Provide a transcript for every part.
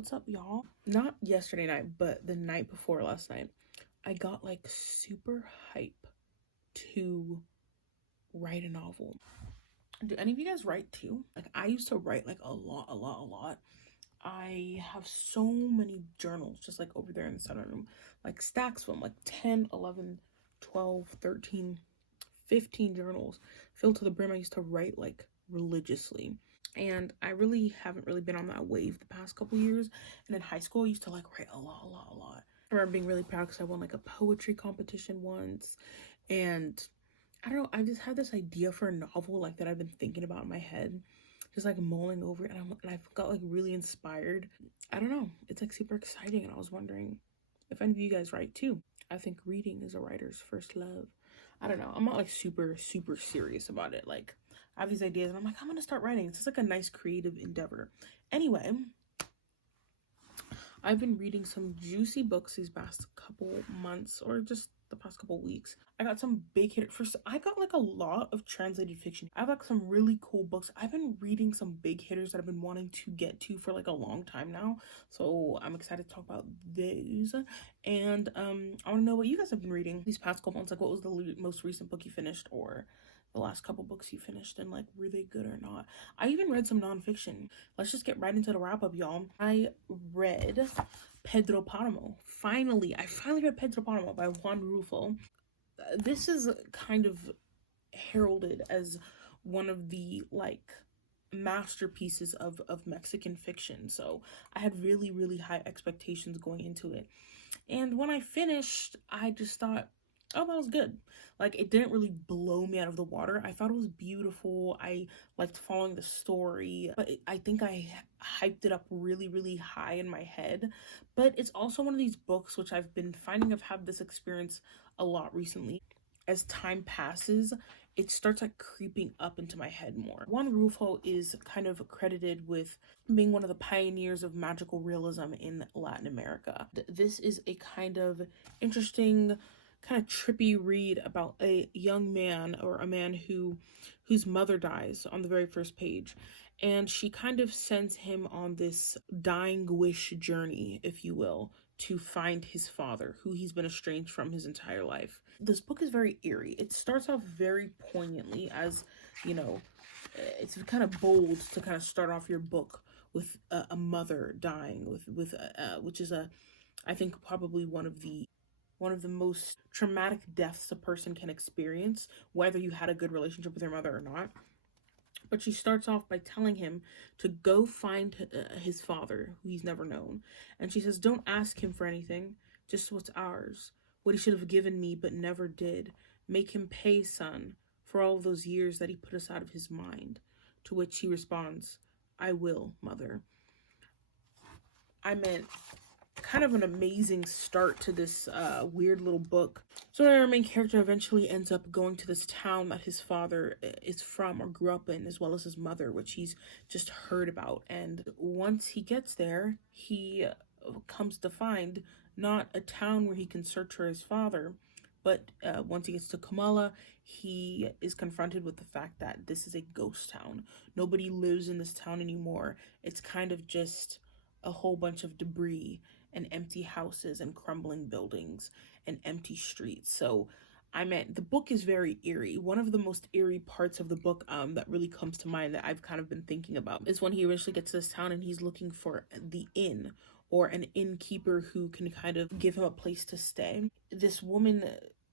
What's up, y'all? Not yesterday night, but the night before last night, I got like super hype to write a novel. Do any of you guys write too? Like, I used to write like a lot. I have so many journals just like over there in the center room, like stacks of them, like 10, 11, 12, 13, 15 journals filled to the brim. I used to write like religiously. And I really haven't really been on that wave the past couple years. And in high school, I used to like write a lot. I remember being really proud because I won like a poetry competition once. And I don't know, I just had this idea for a novel like that I've been thinking about in my head, just like mulling over it. And I got like really inspired. I don't know, it's like super exciting. And I was wondering if any of you guys write too. I think reading is a writer's first love. I don't know, I'm not like super serious about it. Like, I have these ideas and I'm like, I'm gonna start writing. It's just like a nice creative endeavor. Anyway, I've been reading some juicy books these past couple months, or just the past couple weeks. I got some big hitters. First, I got like a lot of translated fiction. I've got some really cool books. I've been reading some big hitters that I've been wanting to get to for like a long time now. So I'm excited to talk about those. And I want to know what you guys have been reading these past couple months. Like, what was the most recent book you finished, or the last couple books you finished, and like, were they good or not? I even read some nonfiction. Let's just get right into the wrap up, y'all. I read Pedro Parmo. I finally read Pedro Parmo by Juan Rulfo. This is kind of heralded as one of the like masterpieces of Mexican fiction. So I had really high expectations going into it. And when I finished, I just thought, oh, that was good. Like, it didn't really blow me out of the water. I thought it was beautiful. I liked following the story, but I think I hyped it up really high in my head. But it's also one of these books which I've been finding I've had this experience a lot recently. As time passes, it starts like creeping up into my head more. Juan Rulfo is kind of credited with being one of the pioneers of magical realism in Latin America. This is a kind of interesting, kind of trippy read about a young man, or a man whose mother dies on the very first page, and she kind of sends him on this dying wish journey, if you will, to find his father, who he's been estranged from his entire life. This book is very eerie. It starts off very poignantly, as you know, it's kind of bold to kind of start off your book with a mother dying, which is I think probably one of the most traumatic deaths a person can experience, whether you had a good relationship with your mother or not. But she starts off by telling him to go find his father, who he's never known. And she says, don't ask him for anything, just what's ours, what he should have given me but never did. Make him pay, son, for all of those years that he put us out of his mind. To which he responds, I will, mother. I meant, kind of an amazing start to this weird little book. So our main character eventually ends up going to this town that his father is from, or grew up in, as well as his mother, which he's just heard about. And once he gets there, he comes to find not a town where he can search for his father, but once he gets to Kamala, he is confronted with the fact that this is a ghost town. Nobody lives in this town anymore. It's kind of just a whole bunch of debris and empty houses and crumbling buildings and empty streets. So I meant, the book is very eerie. One of the most eerie parts of the book that really comes to mind, that I've kind of been thinking about, is when he eventually gets to this town and he's looking for the inn, or an innkeeper who can kind of give him a place to stay. This woman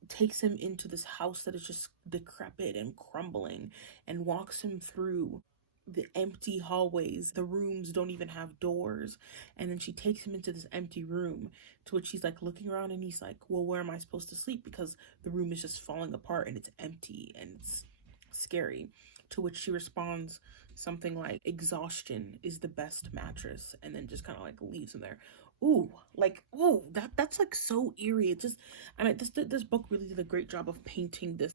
takes him into this house that is just decrepit and crumbling, and walks him through the empty hallways. The rooms don't even have doors. And then she takes him into this empty room, to which he's like looking around, and he's like, well, where am I supposed to sleep? Because the room is just falling apart and it's empty and it's scary. To which she responds something like, exhaustion is the best mattress, and then just kind of like leaves him there. Ooh, that's like so eerie. It just, I mean, this book really did a great job of painting this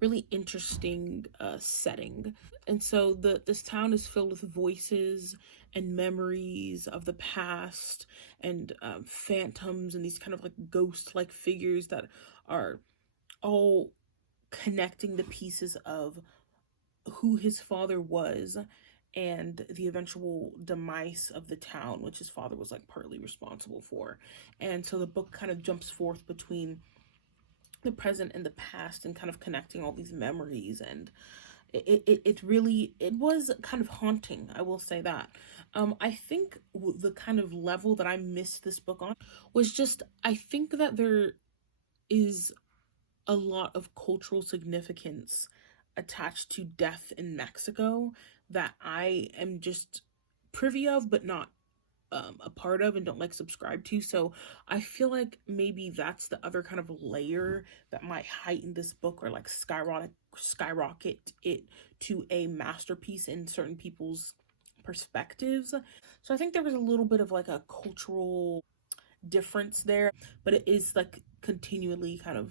really interesting setting. And so this town is filled with voices and memories of the past, and phantoms, and these kind of like ghost-like figures that are all connecting the pieces of who his father was and the eventual demise of the town, which his father was like partly responsible for. And so the book kind of jumps forth between the present and the past and kind of connecting all these memories. And it really, it was kind of haunting, I will say that. I think the kind of level that I missed this book on was just, I think that there is a lot of cultural significance attached to death in Mexico that I am just privy of, but not a part of and don't like subscribe to. So I feel like maybe that's the other kind of layer that might heighten this book, or like skyrocket it to a masterpiece in certain people's perspectives. So I think there was a little bit of like a cultural difference there, but it is like continually kind of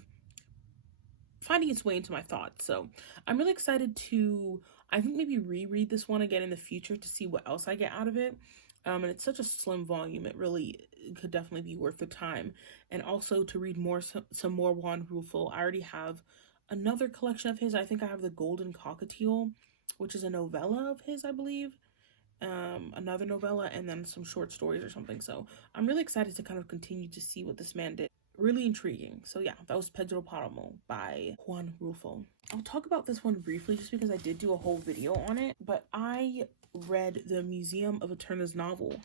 finding its way into my thoughts. So I'm really excited to, I think, maybe reread this one again in the future to see what else I get out of it. And it's such a slim volume, it really could definitely be worth the time. And also to read more, some more Juan Rulfo. I already have another collection of his. I think I have The Golden Cockatiel, which is a novella of his, I believe. Another novella, and then some short stories or something. So I'm really excited to kind of continue to see what this man did. Really intriguing. So yeah, that was Pedro Parmo by Juan Rulfo. I'll talk about this one briefly just because I did do a whole video on it, but I read the Museum of Eterna's novel,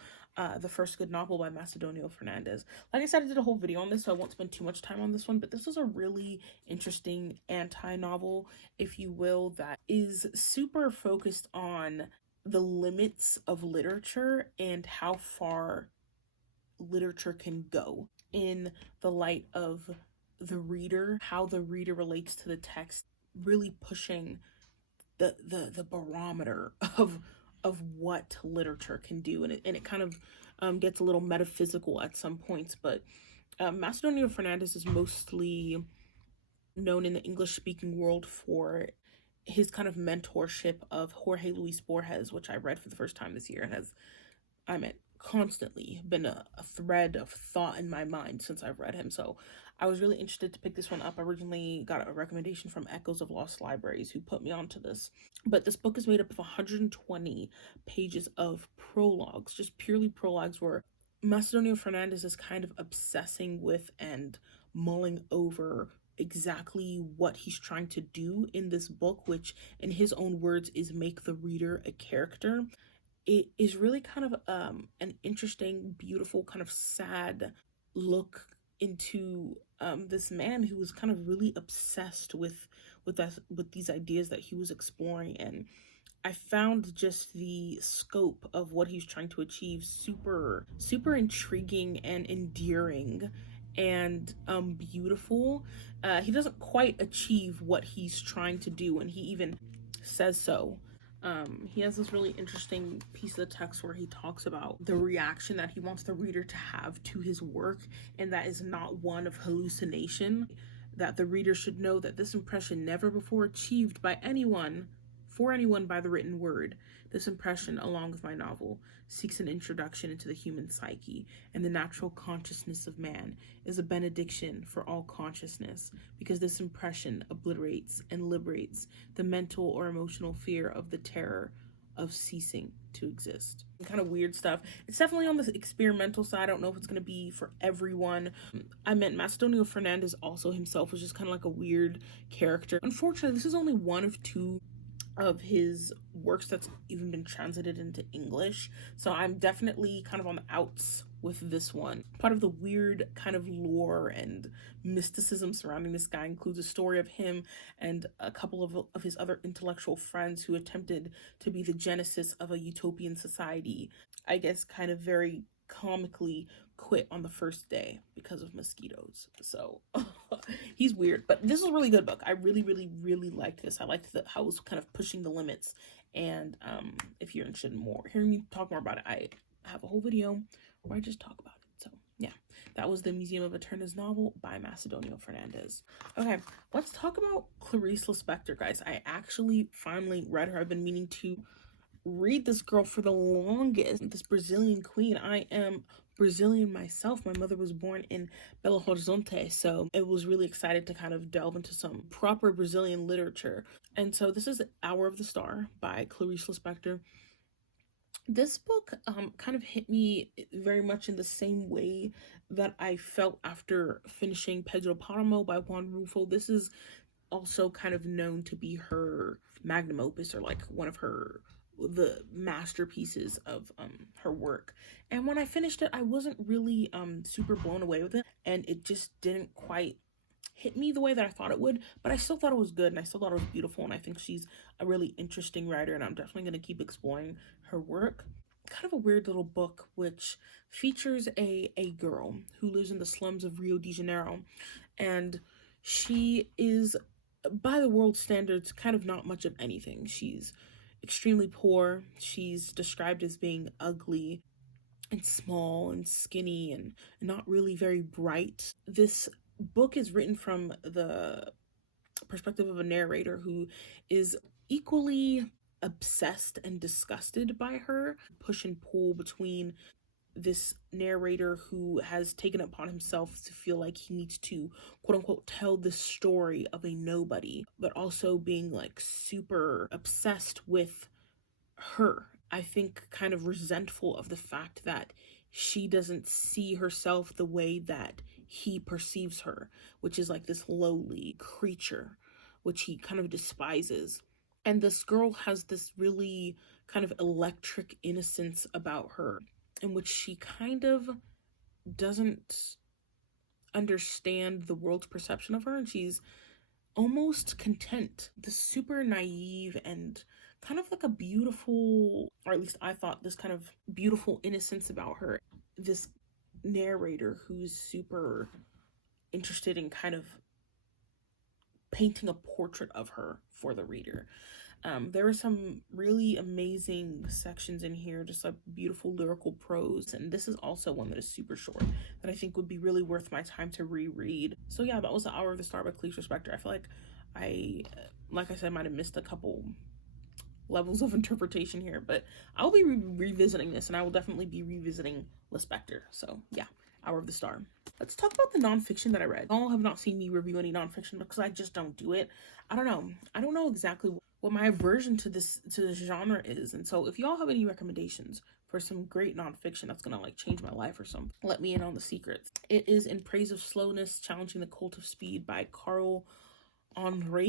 the first good novel by Macedonio Fernandez. Like I said, I did a whole video on this, so I won't spend too much time on this one, but this was a really interesting anti-novel, if you will, that is super focused on the limits of literature and how far literature can go in the light of the reader, how the reader relates to the text, really pushing the barometer of what literature can do. And it kind of gets a little metaphysical at some points, but Macedonio Fernandez is mostly known in the English speaking world for his kind of mentorship of Jorge Luis Borges, which I read for the first time this year and has, constantly been a thread of thought in my mind since I've read him. So I was really interested to pick this one up. I originally got a recommendation from Echoes of Lost Libraries, who put me onto this. But this book is made up of 120 pages of prologues, just purely prologues, where Macedonio Fernandez is kind of obsessing with and mulling over exactly what he's trying to do in this book, which in his own words is make the reader a character. It is really kind of an interesting, beautiful, kind of sad look into this man who was kind of really obsessed with these ideas that he was exploring. And I found just the scope of what he's trying to achieve super intriguing and endearing and beautiful. He doesn't quite achieve what he's trying to do, and he even says so. He has this really interesting piece of the text where he talks about the reaction that he wants the reader to have to his work, and that is not one of hallucination, that the reader should know that this impression never before achieved by anyone, for anyone by the written word. This impression, along with my novel, seeks an introduction into the human psyche, and the natural consciousness of man is a benediction for all consciousness, because this impression obliterates and liberates the mental or emotional fear of the terror of ceasing to exist. Kind of weird stuff. It's definitely on the experimental side. I don't know if it's going to be for everyone. I meant Macedonio Fernandez also himself was just kind of like a weird character. Unfortunately, this is only one of two of his works that's even been translated into English, so I'm definitely kind of on the outs with this one. Part of the weird kind of lore and mysticism surrounding this guy includes a story of him and a couple of his other intellectual friends who attempted to be the genesis of a utopian society, I guess kind of very comically quit on the first day because of mosquitoes. So he's weird, but this is a really good book. I really liked this. I liked how it was kind of pushing the limits. And if you're interested in hearing me talk more about it, I have a whole video where I just talk about it. So yeah, that was the Museum of Eterna's novel by Macedonio Fernandez. Okay, let's talk about Clarice Lispector, guys. I actually finally read her. I've been meaning to read this girl for the longest. This Brazilian queen. I am Brazilian myself. My mother was born in Belo Horizonte, so I was really excited to kind of delve into some proper Brazilian literature. And so this is Hour of the Star by Clarice Lispector. This book kind of hit me very much in the same way that I felt after finishing Pedro Parmo by Juan Rulfo. This is also kind of known to be her magnum opus, or like one of the masterpieces of her work. And when I finished it, I wasn't really super blown away with it, and it just didn't quite hit me the way that I thought it would, but I still thought it was good, and I still thought it was beautiful, and I think she's a really interesting writer, and I'm definitely going to keep exploring her work. Kind of a weird little book which features a girl who lives in the slums of Rio de Janeiro, and she is, by the world standards, kind of not much of anything. She's extremely poor. She's described as being ugly and small and skinny and not really very bright. This book is written from the perspective of a narrator who is equally obsessed and disgusted by her. Push and pull between this narrator who has taken upon himself to feel like he needs to quote unquote tell the story of a nobody, but also being like super obsessed with her. I think kind of resentful of the fact that she doesn't see herself the way that he perceives her, which is like this lowly creature, which he kind of despises. And this girl has this really kind of electric innocence about her, in which she kind of doesn't understand the world's perception of her, and she's almost content. This super naive and kind of like a beautiful, or at least I thought, this kind of beautiful innocence about her. This narrator who's super interested in kind of painting a portrait of her for the reader. There are some really amazing sections in here, just like beautiful lyrical prose, and this is also one that is super short that I think would be really worth my time to reread. So yeah, that was The Hour of the Star by Clarice Lispector. I feel like I said, might have missed a couple levels of interpretation here, but I'll be revisiting this, and I will definitely be revisiting Lispector. So yeah, Hour of the Star. Let's talk about the nonfiction that I read. Y'all have not seen me review any nonfiction because I just don't do it. I don't know exactly what my aversion to this genre is, and so if y'all have any recommendations for some great nonfiction that's gonna like change my life or something, let me in on the secrets. It is In Praise of Slowness, Challenging the Cult of Speed by Carl Honore.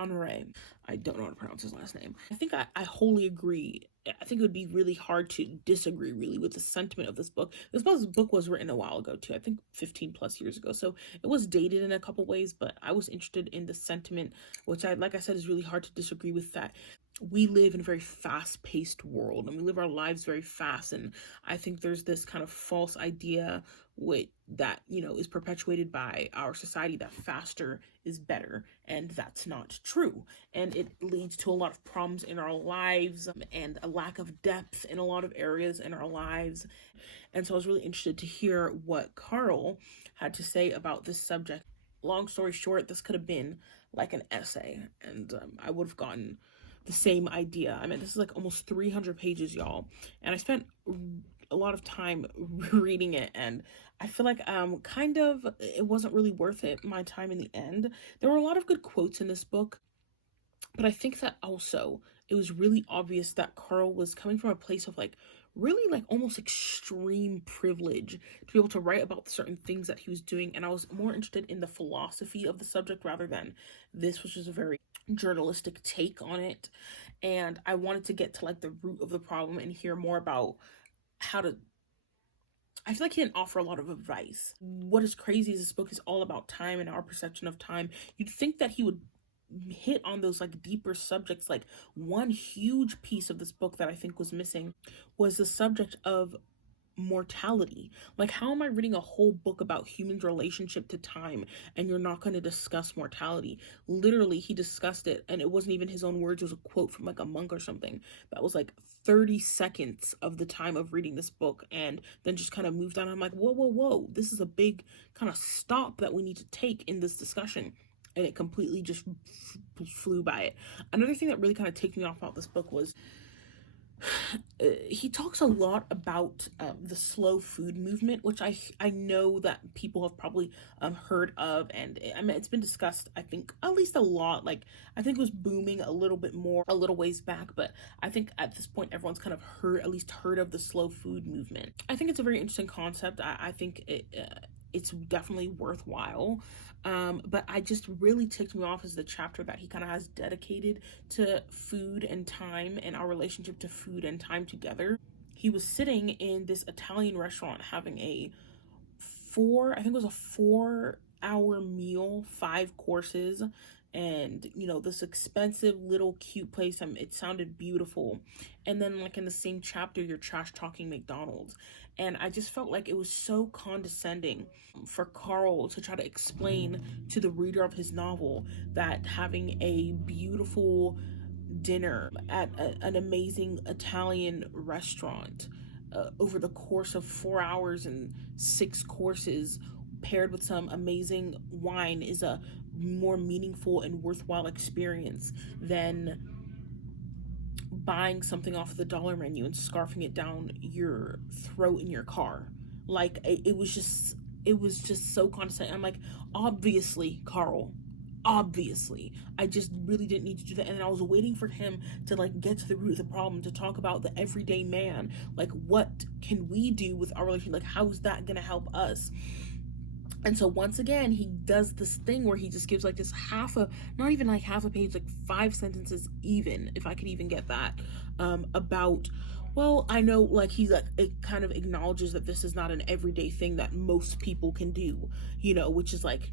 I don't know how to pronounce his last name. I think I wholly agree. I think it would be really hard to disagree really with the sentiment of this book. This book was written a while ago too, I think 15 plus years ago, so it was dated in a couple ways, but I was interested in the sentiment, which like I said, is really hard to disagree with, that we live in a very fast-paced world and we live our lives very fast, and I think there's this kind of false idea that is perpetuated by our society that faster is better, and that's not true, and it leads to a lot of problems in our lives and a lack of depth in a lot of areas in our lives. And so I was really interested to hear what Carl had to say about this subject. Long story short, this could have been like an essay, and I would have gotten the same idea. I mean, this is like almost 300 pages, y'all, and I spent a lot of time reading it, and I feel like kind of it wasn't really worth it, my time in the end. There were a lot of good quotes in this book, but I think that also it was really obvious that Carl was coming from a place of like really like almost extreme privilege to be able to write about certain things that he was doing, and I was more interested in the philosophy of the subject rather than this, which was a very journalistic take on it. And I wanted to get to like the root of the problem and hear more about how to. I feel like he didn't offer a lot of advice. What is crazy is this book is all about time and our perception of time. You'd think that he would hit on those like deeper subjects. Like one huge piece of this book that I think was missing was the subject of mortality. Like, how am I reading a whole book about humans' relationship to time and you're not going to discuss mortality? Literally, he discussed it, and it wasn't even his own words. It was a quote from like a monk or something that was like 30 seconds of the time of reading this book, and then just kind of moved on. I'm like, whoa, this is a big kind of stop that we need to take in this discussion, and it completely just flew by it. Another thing that really kind of took me off about this book was he talks a lot about the slow food movement, which I know that people have probably heard of, and I mean it's been discussed, I think, at least a lot. Like, I think it was booming a little bit more a little ways back, but I think at this point everyone's kind of heard of the slow food movement. I think it's a very interesting concept. I think it's definitely worthwhile. But I just really ticked me off is the chapter that he kind of has dedicated to food and time and our relationship to food and time together. He was sitting in this Italian restaurant having I think it was a 4 hour meal, 5 courses, and this expensive little cute place. It sounded beautiful, and then like in the same chapter you're trash talking McDonald's, and I just felt like it was so condescending for Carl to try to explain to the reader of his novel that having a beautiful dinner at an amazing Italian restaurant over the course of 4 hours and 6 courses paired with some amazing wine is a more meaningful and worthwhile experience than buying something off the dollar menu and scarfing it down your throat in your car. Like, it was just so condescending. I'm like, obviously, Carl, obviously, I just really didn't need to do that. And I was waiting for him to like get to the root of the problem, to talk about the everyday man. Like, what can we do with our relationship? Like, how is that gonna help us? And so once again, he does this thing where he just gives like this not even like half a page, like 5 sentences, even if I could even get that, about, well, I know, like, he's like, it kind of acknowledges that this is not an everyday thing that most people can do, which is like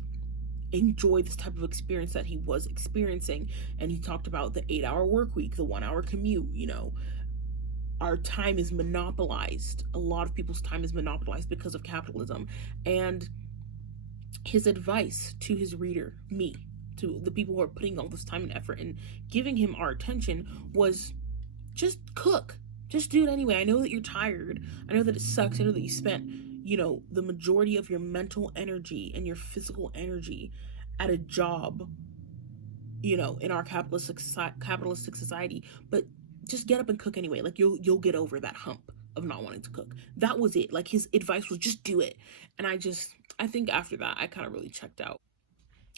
enjoy this type of experience that he was experiencing. And he talked about the 8-hour work week, the 1-hour commute. Our time is monopolized. A lot of people's time is monopolized because of capitalism. And his advice to his reader, me, to the people who are putting all this time and effort and giving him our attention, was just cook. Just do it anyway. I know that you're tired. I know that it sucks. I know that you spent, the majority of your mental energy and your physical energy at a job, in our capitalistic society, but just get up and cook anyway. Like, you'll get over that hump of not wanting to cook. That was it. Like, his advice was just do it. And I think after that, I kind of really checked out.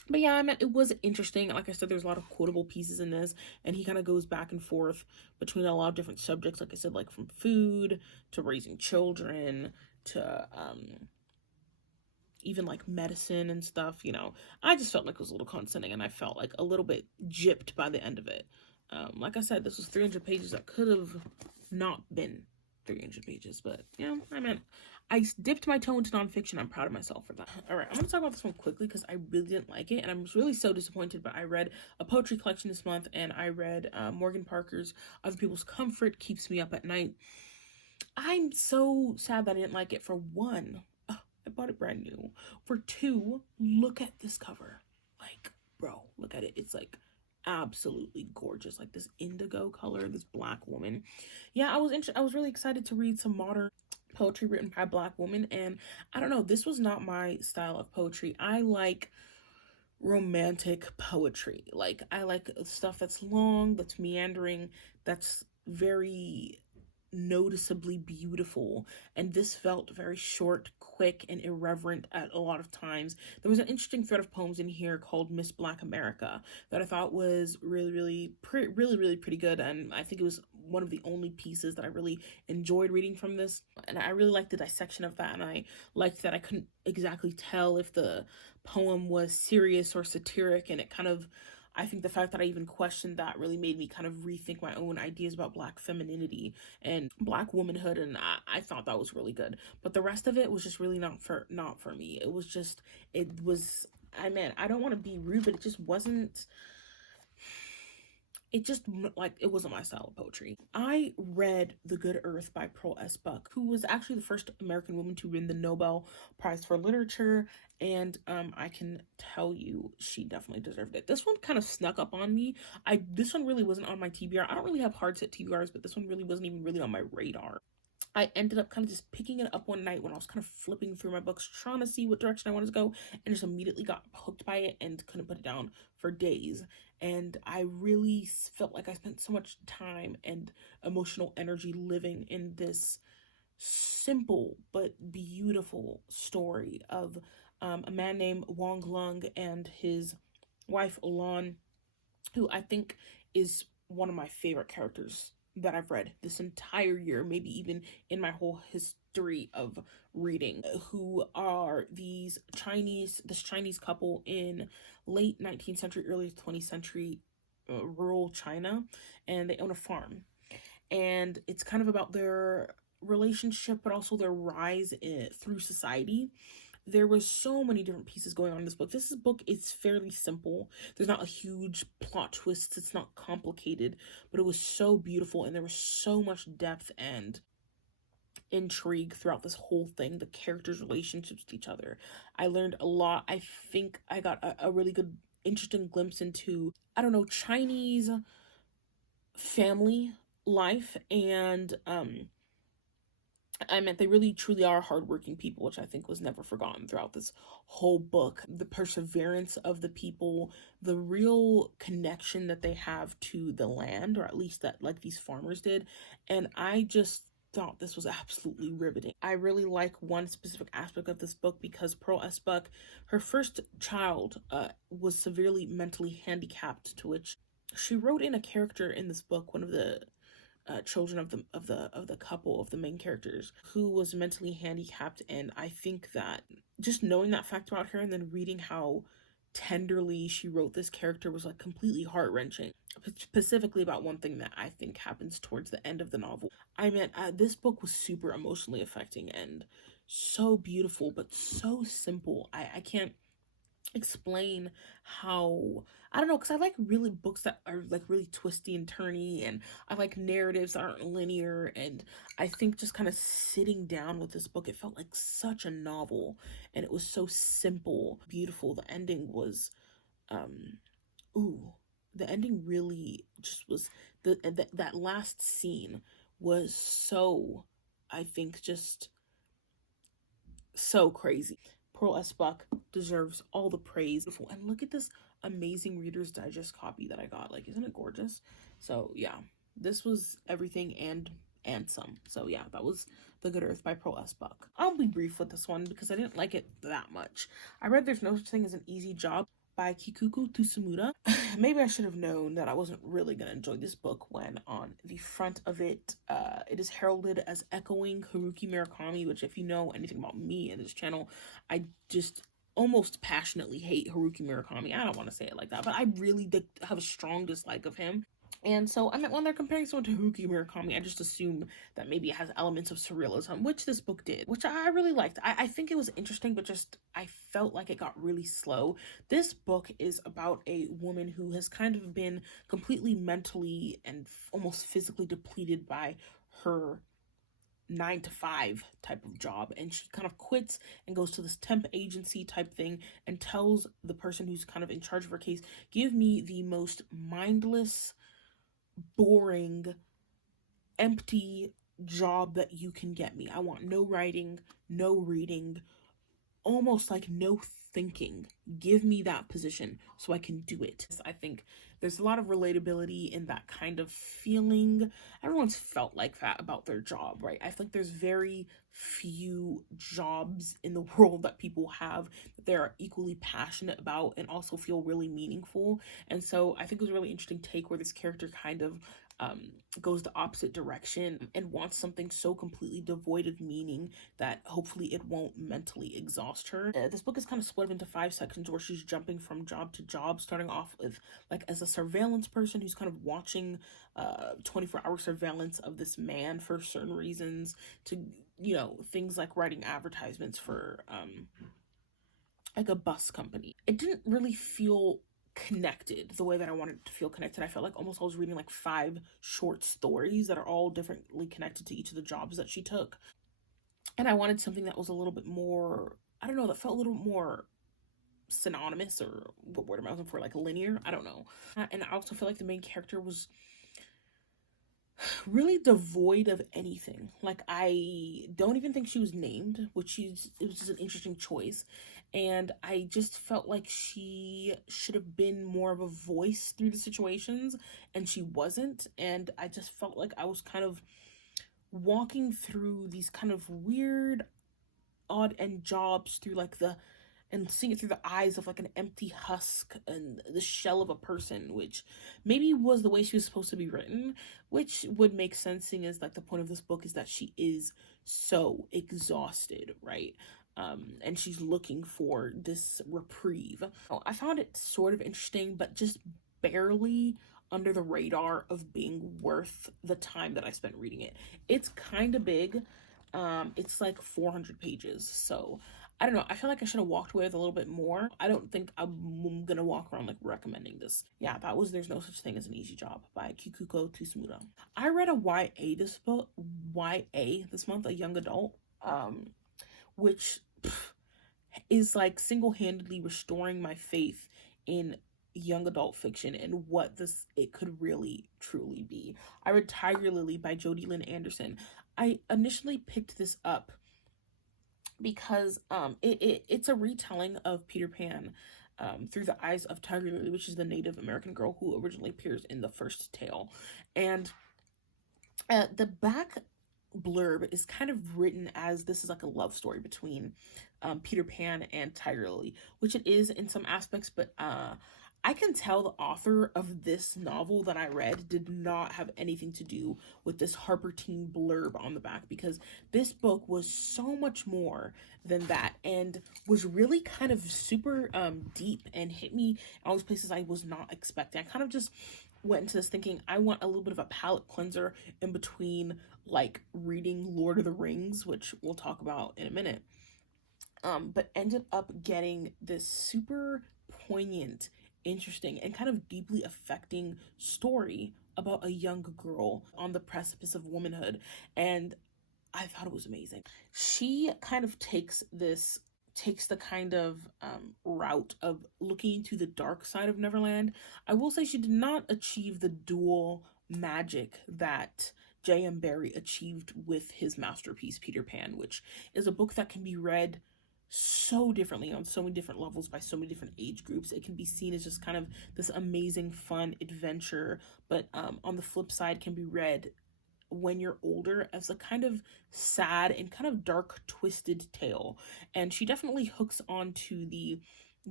But yeah, it was interesting. Like I said, there's a lot of quotable pieces in this, and he kind of goes back and forth between a lot of different subjects. Like I said, like from food to raising children to even like medicine and stuff. I just felt like it was a little condescending, and I felt like a little bit gypped by the end of it. Like I said, this was 300 pages that could have not been 300 pages, but I dipped my toe into nonfiction. I'm proud of myself for that. All right, I'm gonna talk about this one quickly because I really didn't like it, and I'm really so disappointed. But I read a poetry collection this month, and I read Morgan Parker's Other People's Comfort Keeps Me Up at Night. I'm so sad that I didn't like it. For one, I bought it brand new. For two, look at this cover. Like, bro, look at it. It's like absolutely gorgeous, like this indigo color, this Black woman. Yeah, I was really excited to read some modern poetry written by a Black woman, and I don't know, this was not my style of poetry. I like romantic poetry. Like, I like stuff that's long, that's meandering, that's very noticeably beautiful, and this felt very short, quick, and irreverent at a lot of times. There was an interesting thread of poems in here called Miss Black America that I thought was really pretty good, and I think it was one of the only pieces that I really enjoyed reading from this, and I really liked the dissection of that, and I liked that I couldn't exactly tell if the poem was serious or satiric, and it kind of, I think the fact that I even questioned that really made me kind of rethink my own ideas about Black femininity and Black womanhood, and I thought that was really good. But the rest of it was just really not for me. I don't want to be rude, but it just wasn't, it wasn't my style of poetry. I read The Good Earth by Pearl S. Buck, who was actually the first American woman to win the Nobel Prize for Literature, and I can tell you she definitely deserved it. This one kind of snuck up on me. This one really wasn't on my TBR. I don't really have hard set TBRs, but this one really wasn't even really on my radar. I ended up kind of just picking it up one night when I was kind of flipping through my books, trying to see what direction I wanted to go, and just immediately got hooked by it and couldn't put it down for days. And I really felt like I spent so much time and emotional energy living in this simple but beautiful story of a man named Wang Lung and his wife Lan, who I think is one of my favorite characters that I've read this entire year, maybe even in my whole history of reading, who are this Chinese couple in late 19th century, early 20th century rural China, and they own a farm. And it's kind of about their relationship, but also their rise through society. There was so many different pieces going on in this book. This book is fairly simple. There's not a huge plot twist. It's not complicated, but it was so beautiful, and there was so much depth and intrigue throughout this whole thing. The characters' relationships with each other. I learned a lot. I think I got a really good, interesting glimpse into, I don't know, Chinese family life, and I meant they really truly are hardworking people, which I think was never forgotten throughout this whole book. The perseverance of the people, the real connection that they have to the land, or at least that like these farmers did. And I just thought this was absolutely riveting. I really like one specific aspect of this book because Pearl S. Buck, her first child was severely mentally handicapped, to which she wrote in a character in this book, one of the children of the couple of the main characters, who was mentally handicapped. And I think that just knowing that fact about her and then reading how tenderly she wrote this character was like completely heart-wrenching, specifically about one thing that I think happens towards the end of the novel. I mean, this book was super emotionally affecting and so beautiful, but so simple. I can't explain how, I don't know, because I like really books that are like really twisty and turny, and I like narratives that aren't linear. And I think just kind of sitting down with this book, it felt like such a novel, and it was so simple, beautiful. The ending was the ending really just was that last scene was so, I think, just so crazy. Pearl S. Buck deserves all the praise. And look at this amazing Reader's Digest copy that I got. Like, isn't it gorgeous? So yeah, this was everything and some. So yeah, that was The Good Earth by Pearl S. Buck. I'll be brief with this one because I didn't like it that much. I read There's No Such Thing as an Easy Job by Kikuko Tsumura. Maybe I should have known that I wasn't really going to enjoy this book when on the front of it, it is heralded as echoing Haruki Murakami, which if you know anything about me and this channel, I just almost passionately hate Haruki Murakami. I don't want to say it like that, but I really have a strong dislike of him. And so, I mean, when they're comparing someone to Haruki Murakami, I just assume that maybe it has elements of surrealism, which this book did, which I really liked. I think it was interesting, but just, I felt like it got really slow. This book is about a woman who has kind of been completely mentally and almost physically depleted by her 9 to 5 type of job, and she kind of quits and goes to this temp agency type thing and tells the person who's kind of in charge of her case, give me the most mindless, boring, empty job that you can get me. I want no writing, no reading, almost like no thinking. Give me that position so I can do it. I think there's a lot of relatability in that kind of feeling. Everyone's felt like that about their job, right? I think there's very few jobs in the world that people have that they're equally passionate about and also feel really meaningful. And so I think it was a really interesting take where this character kind of goes the opposite direction and wants something so completely devoid of meaning that hopefully it won't mentally exhaust her. This book is kind of split into 5 sections where she's jumping from job to job, starting off with like as a surveillance person who's kind of watching 24-hour surveillance of this man for certain reasons, to, you know, things like writing advertisements for like a bus company. It didn't really feel connected the way that I wanted to feel connected. I felt like almost I was reading like 5 short stories that are all differently connected to each of the jobs that she took. And I wanted something that was a little bit more, I don't know, that felt a little more synonymous, or what word am I looking for, like linear? I don't know. And I also feel like the main character was really devoid of anything. Like, I don't even think she was named, it was just an interesting choice. And I just felt like she should have been more of a voice through the situations, and she wasn't. And I just felt like I was kind of walking through these kind of weird, odd end jobs through like and seeing it through the eyes of like an empty husk and the shell of a person, which maybe was the way she was supposed to be written, which would make sense, seeing as like the point of this book is that she is so exhausted, right? And she's looking for this reprieve. I found it sort of interesting, but just barely under the radar of being worth the time that I spent reading it. It's kind of big. It's like 400 pages, so I don't know. I feel like I should have walked away with a little bit more. I don't think I'm gonna walk around like recommending this. Yeah, that was There's No Such Thing as an Easy Job by Kikuko Tsumura. I read a YA this month, a young adult, which is like single-handedly restoring my faith in young adult fiction and what it could really truly be. I read Tiger Lily by Jodi Lynn Anderson. I initially picked this up because it's a retelling of Peter Pan through the eyes of Tiger Lily, which is the Native American girl who originally appears in the first tale. And the back blurb is kind of written as this is like a love story between Peter Pan and Tiger Lily, which it is in some aspects, but I can tell the author of this novel that I read did not have anything to do with this Harper Teen blurb on the back, because this book was so much more than that and was really kind of super deep and hit me in all these places I was not expecting. I kind of just went into this thinking I want a little bit of a palate cleanser in between like reading Lord of the Rings, which we'll talk about in a minute, but ended up getting this super poignant, interesting, and kind of deeply affecting story about a young girl on the precipice of womanhood, and I thought it was amazing. She kind of takes the kind of route of looking into the dark side of Neverland. I will say she did not achieve the dual magic that J.M. Barrie achieved with his masterpiece Peter Pan, which is a book that can be read so differently on so many different levels by so many different age groups. It can be seen as just kind of this amazing fun adventure, but on the flip side can be read when you're older as a kind of sad and kind of dark twisted tale. And she definitely hooks onto the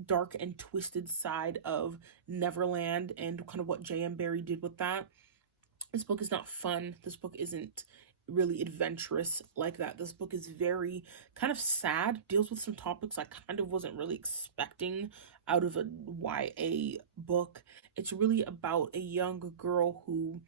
dark and twisted side of Neverland and kind of what J.M. Barrie did with that. This book is not fun. This book isn't really adventurous like that. This book is very kind of sad, deals with some topics I kind of wasn't really expecting out of a YA book. It's really about a young girl who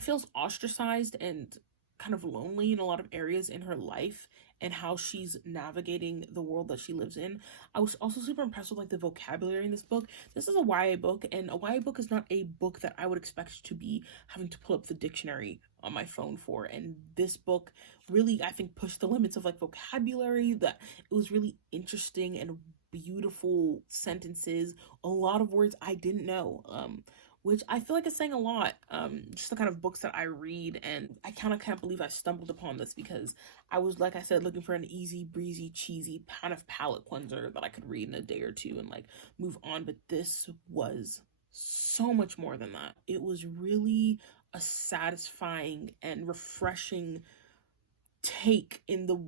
feels ostracized and kind of lonely in a lot of areas in her life and how she's navigating the world that she lives in. I was also super impressed with like the vocabulary in this book. This is a YA book, and a YA book is not a book that I would expect to be having to pull up the dictionary on my phone for. And this book really, I think, pushed the limits of like vocabulary. That it was really interesting and beautiful sentences, a lot of words I didn't know, which I feel like is saying a lot. Just the kind of books that I read, and I kind of can't believe I stumbled upon this, because I was, like I said, looking for an easy breezy cheesy kind of palate cleanser that I could read in a day or two and like move on. But this was so much more than that. It was really a satisfying and refreshing take in the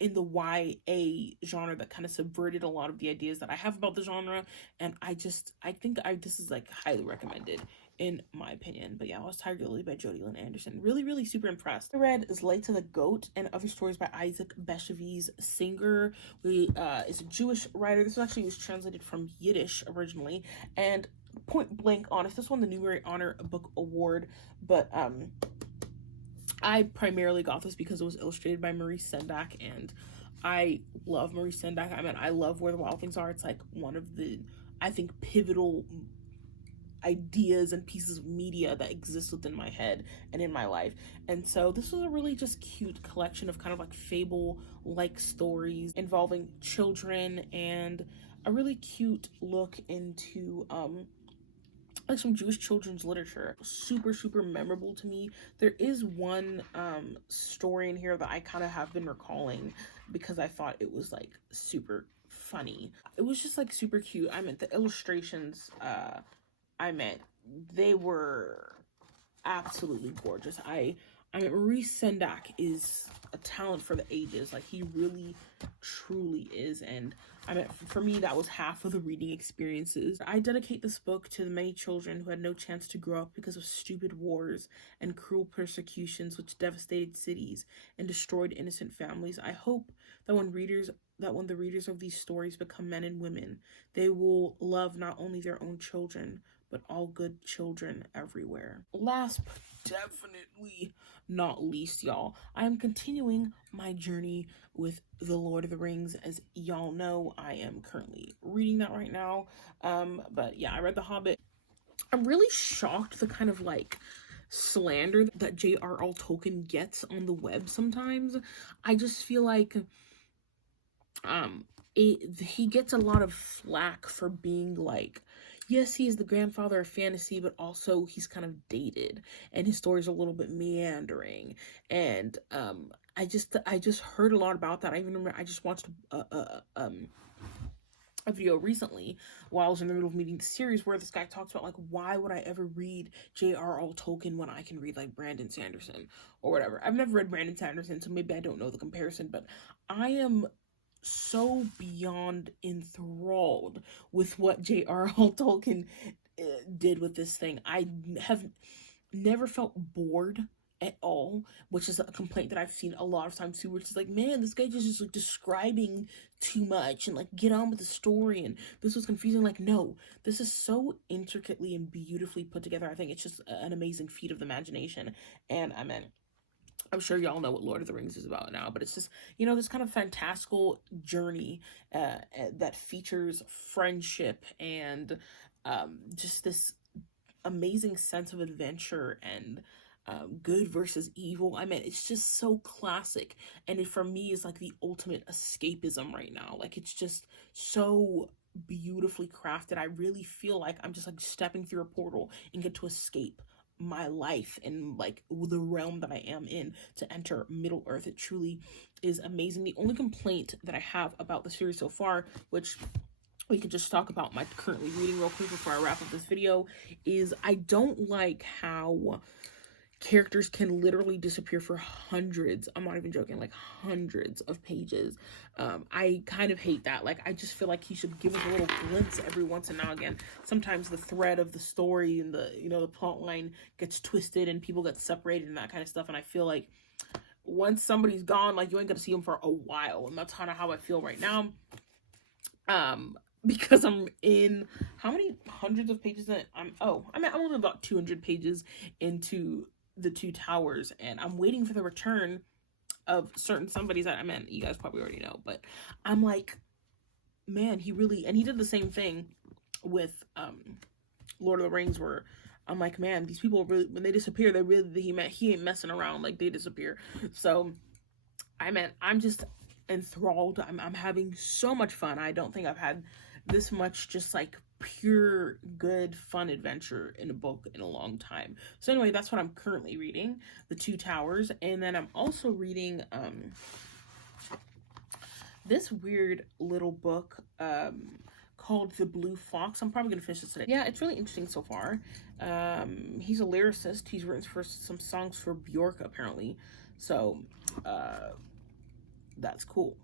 YA genre that kind of subverted a lot of the ideas that I have about the genre, and I think this is like highly recommended in my opinion. But yeah, I was Tiger Lily by Jodi Lynn Anderson. Really super impressed. I read Zlateh the Goat and Other Stories by Isaac Bashevis Singer, who is a Jewish writer. This was translated from Yiddish originally, and point blank honest, this won the Newbery Honor Book Award, but I primarily got this because it was illustrated by Maurice Sendak, and I love Maurice Sendak. I mean, I love Where the Wild Things Are. It's like one of the, I think, pivotal ideas and pieces of media that exist within my head and in my life. And so this was a really just cute collection of kind of like fable-like stories involving children, and a really cute look into like some Jewish children's literature. Super memorable to me. There is one story in here that I kind of have been recalling because I thought it was like super funny. It was just like super cute. I meant the illustrations, they were absolutely gorgeous. I mean, Maurice Sendak is a talent for the ages. Like, he really, truly is. And I mean, for me, that was half of the reading experiences. I dedicate this book to the many children who had no chance to grow up because of stupid wars and cruel persecutions which devastated cities and destroyed innocent families. I hope that when the readers of these stories become men and women, they will love not only their own children, but all good children everywhere. Last but definitely not least, y'all, I am continuing my journey with The Lord of the Rings. As y'all know, I am currently reading that right now. But yeah, I read The Hobbit. I'm really shocked the kind of like slander that J.R.R. Tolkien gets on the web sometimes. I just feel like he gets a lot of flack for being like, yes, he is the grandfather of fantasy, but also he's kind of dated and his story's a little bit meandering. And I just heard a lot about that. I even remember I just watched a video recently while I was in the middle of reading the series where this guy talks about like, why would I ever read J.R.R. Tolkien when I can read like Brandon Sanderson or whatever. I've never read Brandon Sanderson, so maybe I don't know the comparison, but I am so beyond enthralled with what J.R.R. Tolkien did with this thing. I have never felt bored at all, which is a complaint that I've seen a lot of times too, which is like, man, this guy just is like describing too much and like get on with the story and this was confusing. Like, no, this is so intricately and beautifully put together. I think it's just an amazing feat of the imagination. And I'm sure y'all know what Lord of the Rings is about now, but it's just, you know, this kind of fantastical journey that features friendship and just this amazing sense of adventure and good versus evil. I mean, it's just so classic, and it for me is like the ultimate escapism right now. Like, it's just so beautifully crafted. I really feel like I'm just like stepping through a portal and get to escape my life and like the realm that I am in to enter Middle Earth. It truly is amazing. The only complaint that I have about the series so far, which we could just talk about my currently reading real quick before I wrap up this video, is I don't like how characters can literally disappear for hundreds, I'm not even joking, like hundreds of pages. I kind of hate that. Like, I just feel like he should give us a little glimpse every once and now again. Sometimes the thread of the story and the, you know, the plot line gets twisted and people get separated and that kind of stuff, and I feel like once somebody's gone, like, you ain't gonna see them for a while, and that's kind of how I feel right now. Because I'm in how many hundreds of pages in I'm only about 200 pages into the Two Towers, and I'm waiting for the return of certain somebodies that you guys probably already know, but I'm like, man, he did the same thing with Lord of the Rings, where I'm like, man, these people really, when they disappear, he ain't messing around, like, they disappear. So I'm just enthralled. I'm having so much fun. I don't think I've had this much just like pure good fun adventure in a book in a long time. So anyway, that's what I'm currently reading, The Two Towers. And then I'm also reading this weird little book called The Blue Fox. I'm probably gonna finish this today. Yeah, it's really interesting so far. He's a lyricist. He's written for some songs for Bjork apparently, so that's cool.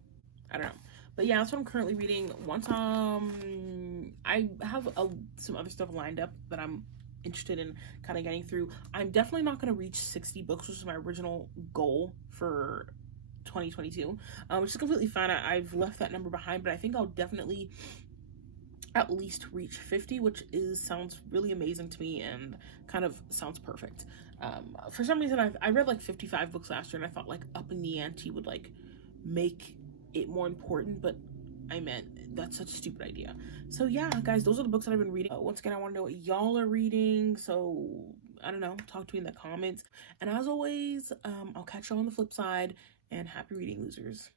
I don't know. But yeah, that's what I'm currently reading. Once I have some other stuff lined up that I'm interested in kind of getting through. I'm definitely not going to reach 60 books, which is my original goal for 2022, which is completely fine. I've left that number behind, but I think I'll definitely at least reach 50, which sounds really amazing to me and kind of sounds perfect. For some reason, I read like 55 books last year, and I thought like upping the ante would like make it more important, but that's such a stupid idea. So yeah, guys, those are the books that I've been reading. Once again, I want to know what y'all are reading, so I don't know, talk to me in the comments. And as always, I'll catch y'all on the flip side, and happy reading, losers.